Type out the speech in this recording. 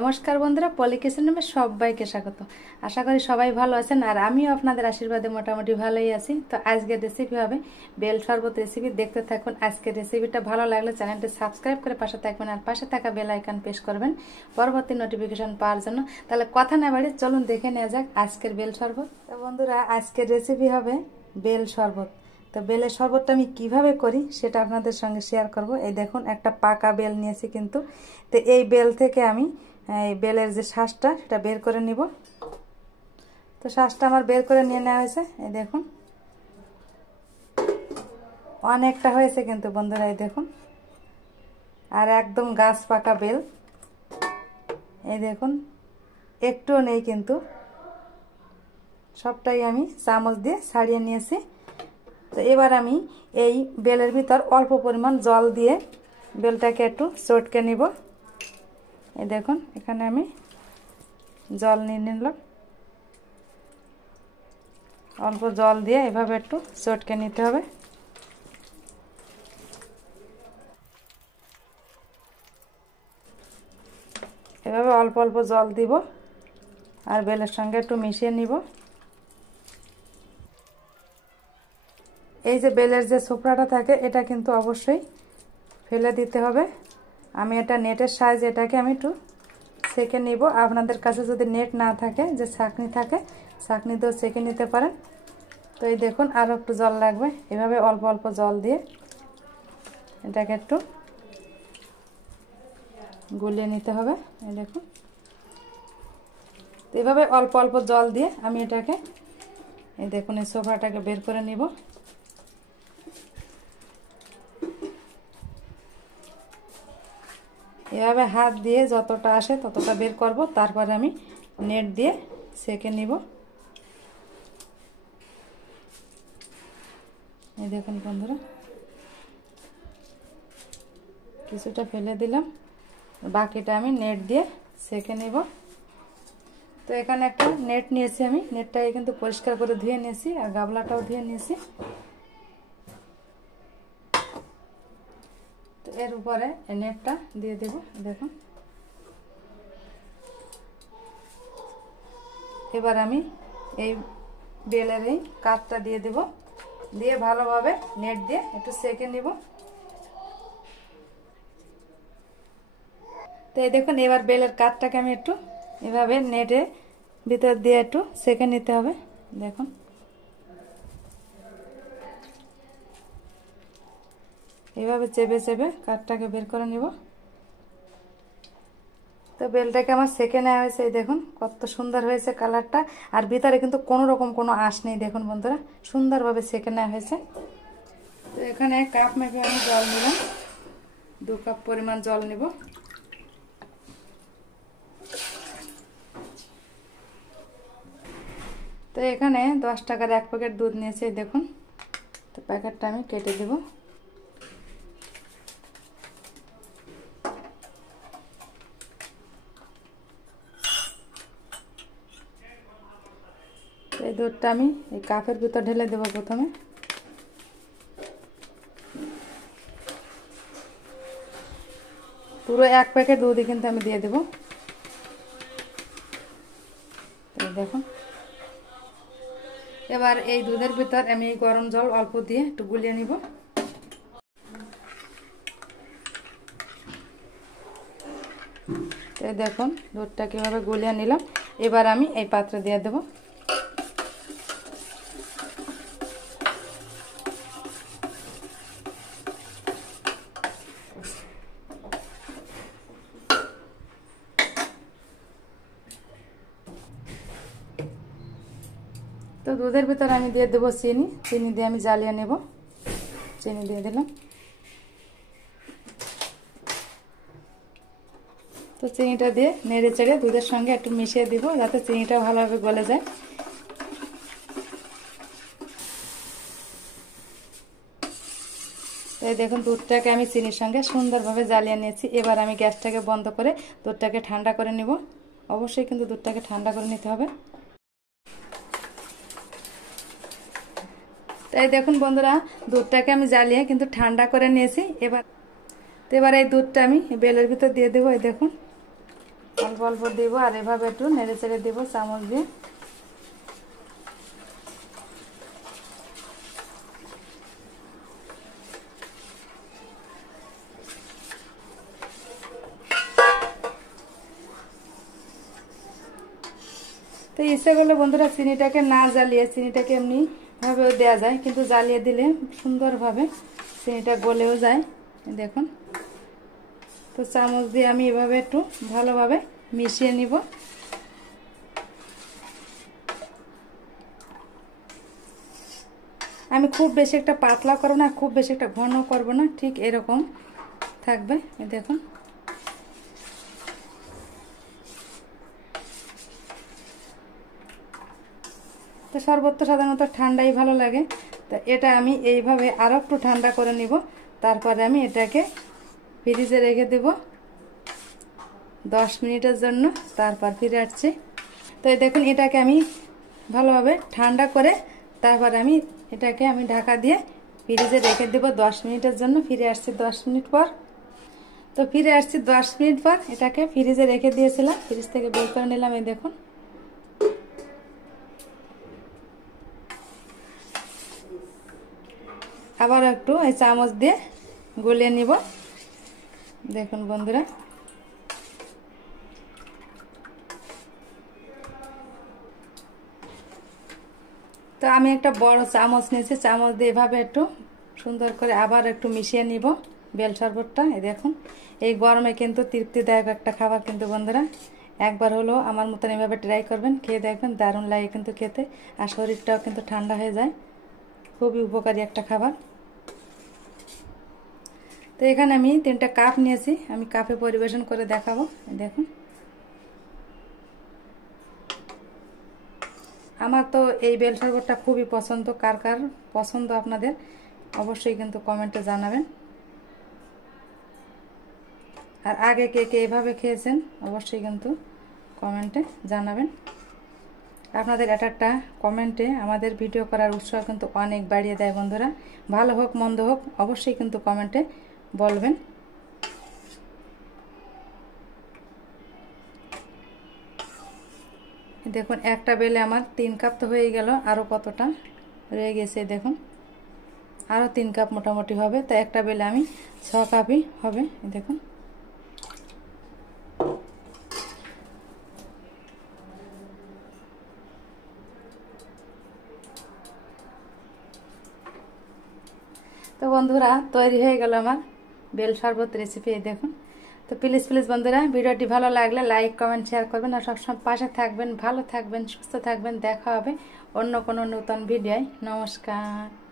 নমস্কার বন্ধুরা, পলি কিচেনে সবাইকে স্বাগত। আশা করি সবাই ভালো আছেন আর আমিও আপনাদের আশীর্বাদে মোটামুটি ভালোই আছি। তো আজকের রেসিপি হবে বেল শরবত রেসিপি। দেখতে থাকুন। আজকের রেসিপিটা ভালো লাগলে চ্যানেলটি সাবস্ক্রাইব করে পাশে থাকবেন আর পাশে থাকা বেল আইকন প্রেস করবেন পরবর্তী নোটিফিকেশন পাওয়ার জন্য। তাহলে কথা না বাড়িয়ে চলুন দেখে নেওয়া যাক আজকের বেল শরবত। তো বন্ধুরা, আজকের রেসিপি হবে বেল শরবত। তো বেলের শরবতটা আমি কিভাবে করি সেটা আপনাদের সঙ্গে শেয়ার করব। এই দেখুন, একটা পাকা বেল নিয়েছি কিন্তু। তো এই বেল থেকে আমি এই বেলের যে শাঁসটা সেটা বের করে নিব। তো শাঁসটা আমার বের করে নিয়ে নেওয়া হয়েছে। এই দেখুন, অনেকটা হয়েছে কিন্তু বন্ধুরা। এই দেখুন, আর একদম গাছ পাকা বেল। এই দেখুন, একটুও নেই কিন্তু, সবটাই আমি চামচ দিয়ে ছাড়িয়ে নিয়েছি। তো এবার আমি এই বেলের ভিতর অল্প পরিমাণ জল দিয়ে বেলটাকে একটু চটকে নিব। এই দেখুন, এখানে আমি জল নিয়ে নিলাম। অল্প জল দিয়ে এভাবে একটু চটকে নিতে হবে। এভাবে অল্প অল্প জল দিব আর বেলের সঙ্গে একটু মিশিয়ে নিব। এই যে বেলের যে ছোপড়াটা থাকে এটা কিন্তু অবশ্যই ফেলে দিতে হবে। আমি এটা নেটের সাহায্যে এটাকে আমি একটু সেঁকে নিব। আপনাদের কাছে যদি নেট না থাকে, যে ছাঁকনি থাকে, ছাঁকনি দিয়েও সেঁকে নিতে পারেন। তো এই দেখুন, আরও একটু জল লাগবে। এভাবে অল্প অল্প জল দিয়ে এটাকে একটু গুলিয়ে নিতে হবে। এই দেখুন, তো এভাবে অল্প অল্প জল দিয়ে আমি এটাকে, এই দেখুন, এই ছোপড়াটাকে বের করে নিব। এভাবে হাত দিয়ে যতটা আসে ততটা বের করব, তারপরে আমি নেট দিয়ে সেঁকে নিব। এই দেখুন বন্ধুরা, কিছুটা ফেলে দিলাম, বাকিটা আমি নেট দিয়ে সেঁকে নিব। তো এখানে একটা নেট নিয়েছি আমি। নেটটাকে কিন্তু পরিষ্কার করে ধুয়ে নিয়েছি আর গামলাটাও ধুয়ে নিয়েছি। তো এর উপরে এই নেটটা দিয়ে দেব। দেখুন, এবার আমি এই বেলের এই কাঠটা দিয়ে দেব, দিয়ে ভালোভাবে নেট দিয়ে একটু সেঁকে নিব। তো এই দেখুন, এবার বেলের কাঠটাকে আমি একটু এভাবে নেটের ভিতর দিয়ে একটু সেঁকে নিতে হবে। দেখুন, এইভাবে চেপে চেপে কাঠটাকে বের করে নিব। তো বেলটাকে আমার সেঁকে নেওয়া হয়েছে। এই দেখুন কত সুন্দর হয়েছে কালারটা, আর ভিতরে কিন্তু কোনো রকম কোনো আঁশ নেই। দেখুন বন্ধুরা, সুন্দরভাবে সেঁকে নেওয়া হয়েছে। তো এখানে কাপ মেপে আমি জল নিলাম, 2 কাপ পরিমাণ জল নিব। তো এখানে 10 টাকার 1 প্যাকেট দুধ নিয়েছি। দেখুন, তো প্যাকেটটা আমি কেটে দেব। এই দুধটা আমি এই কাপের ভিতর ঢেলে দেব প্রথমে। পুরো 1 প্যাকেট দুধই কিন্তু আমি দিয়ে দেব। এই দেখুন, এবার এই দুধের ভিতর আমি গরম জল অল্প দিয়ে একটু গুলিয়ে নিব। এই দেখুন, দুধটা কীভাবে গুলিয়ে নিলাম। এবার আমি এই পাত্রে দিয়ে দেব। তো দুধের ভিতর আমি দিয়ে দেবো চিনি। চিনি দিয়ে আমি জ্বালিয়ে নেব। চিনি দিয়ে দিলাম। তো চিনিটা দিয়ে নেড়ে চেড়ে দুধের সঙ্গে একটু মিশিয়ে দিব, যাতে চিনিটা ভালোভাবে গলে যায়। তো এই দেখুন, দুধটাকে আমি চিনির সঙ্গে সুন্দরভাবে জ্বালিয়ে নিয়েছি। এবার আমি গ্যাসটাকে বন্ধ করে দুধটাকে ঠান্ডা করে নেব। অবশ্যই কিন্তু দুধটাকে ঠান্ডা করে নিতে হবে। তাই দেখুন বন্ধুরা, দুধটাকে আমি জ্বালিয়ে কিন্তু ঠান্ডা করে নিয়েছি। এবার এই দুধটা আমি বেলের ভিতর দিয়ে দেবো। এই দেখুন, অল্প অল্প দিব আর এভাবে একটু নেড়ে চেড়ে দেবো চামচ দিয়ে। তো ইচ্ছে করলে বন্ধুরা চিনিটাকে না জ্বালিয়ে চিনিটাকে এমনি ভাবেও দেওয়া যায়, কিন্তু জ্বালিয়ে দিলে সুন্দরভাবে চিনিটা গলেও যায়। দেখুন, তো চামচ দিয়ে আমি এভাবে একটু ভালোভাবে মিশিয়ে নিব। আমি খুব বেশি একটা পাতলা করব না, খুব বেশি একটা ঘন করব না, ঠিক এরকম থাকবে। দেখুন, তো শরবত তো সাধারণত ঠান্ডাই ভালো লাগে, তো এটা আমি এইভাবে আরও একটু ঠান্ডা করে নিব। তারপরে আমি এটাকে ফ্রিজে রেখে দেব 10 মিনিটের জন্য, তারপর ফিরে আসছি। তো এই দেখুন, এটাকে আমি ভালোভাবে ঠান্ডা করে তারপর আমি এটাকে ঢাকা দিয়ে ফ্রিজে রেখে দেব 10 মিনিটের জন্য। ফিরে আসছি 10 মিনিট পর। তো ফিরে আসছি 10 মিনিট পর, এটাকে ফ্রিজে রেখে দিয়েছিলাম, ফ্রিজ থেকে বের করে নিলাম। এই দেখুন, আবার একটু এই চামচ দিয়ে গলিয়ে নিব। দেখুন বন্ধুরা, তো আমি একটা বড় চামচ নিয়েছি, চামচ দিয়ে এভাবে একটু সুন্দর করে আবার একটু মিশিয়ে নিব বেল শরবতটা। এই দেখুন, এই গরমে কিন্তু তৃপ্তিদায়ক একটা খাবার কিন্তু বন্ধুরা, একবার হলো আমার মতন এভাবে ট্রাই করবেন, খেয়ে দেখবেন, দারুণ লাগে কিন্তু খেতে, আর শরীরটাও কিন্তু ঠান্ডা হয়ে যায়। খুবই উপকারী একটা খাবার। তো এখানে আমি 3টা কাপ নিয়েছি, আমি কাপে পরিবেশন করে দেখাবো। দেখুন, আমার তো এই বেল শরবতটা খুবই পছন্দ। কার কার পছন্দ আপনাদের অবশ্যই কিন্তু কমেন্টে জানাবেন। আর আগে কে কে এভাবে খেয়েছেন অবশ্যই কিন্তু কমেন্টে জানাবেন। আপনাদের একটা কমেন্টে আমাদের ভিডিও করার উৎসাহ কিন্তু অনেক বাড়িয়ে দেয় বন্ধুরা। ভালো হোক মন্দ হোক অবশ্যই কিন্তু কমেন্টে বলবেন। দেখুন, একটা বেলে আমার 3 কাপ তো হয়ে গেল, আরও কতটা রয়ে গেছে। দেখুন, আরও 3 কাপ মোটামুটি হবে, তো একটা বেলে আমি 6 কাপই হবে। দেখুন, তো বন্ধুরা তৈরি হয়ে গেল আমার বেল শরবত রেসিপি। দেখুন, তো প্লিজ বন্ধুরা ভিডিওটি ভালো লাগলে লাইক কমেন্ট শেয়ার করবেন, আর সবসময় পাশে থাকবেন। ভালো থাকবেন, সুস্থ থাকবেন। দেখা হবে অন্য কোনো নতুন ভিডিওয়। নমস্কার।